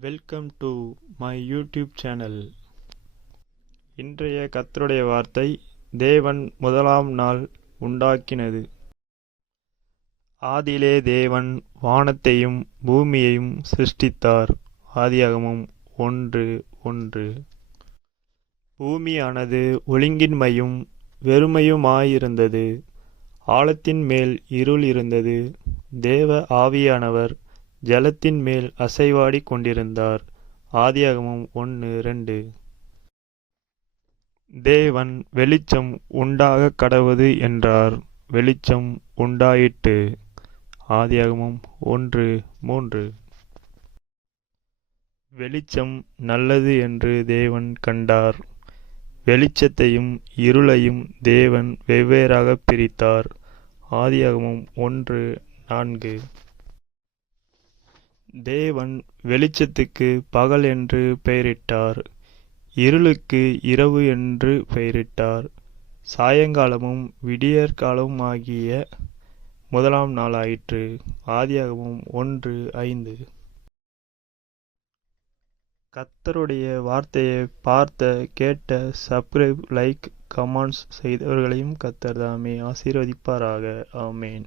Welcome to my YouTube channel இன்றைய கத்தருடைய வார்த்தை தேவன் முதலாம் நாள் உண்டாக்கினது. ஆதியிலே தேவன் வானத்தையும் பூமியையும் சிருஷ்டித்தார். ஆதியாகமும் ஒன்று ஒன்று. பூமியானது ஒழுங்கின்மையும் வெறுமையுமாயிருந்தது. ஆழத்தின் மேல் இருள் இருந்தது. தேவ ஆவியானவர் ஜலத்தின் மேல் அசைவாடி கொண்டிருந்தார். ஆதியாகமம் ஒன்று ரெண்டு. தேவன் வெளிச்சம் உண்டாக கடவது என்றார். வெளிச்சம் உண்டாயிற்று. ஆதியாகமம் ஒன்று மூன்று. வெளிச்சம் நல்லது என்று தேவன் கண்டார். வெளிச்சத்தையும் இருளையும் தேவன் வெவ்வேறாக பிரித்தார். ஆதியாகமம் ஒன்று நான்கு. தேவன் வெளிச்சத்துக்கு பகல் என்று பெயரிட்டார் இருளுக்கு இரவு என்று பெயரிட்டார். சாயங்காலமும் விடியற்காலமுமாகிய முதலாம் நாளாயிற்று. ஆதியாகவும் ஒன்று ஐந்து. கத்தருடைய வார்த்தையை பார்த்த கேட்ட சப்ஸ்கிரைப் லைக் கமெண்ட்ஸ் செய்தவர்களையும் கத்தர் தாமே ஆசீர்வதிப்பாராக. ஆமேன்.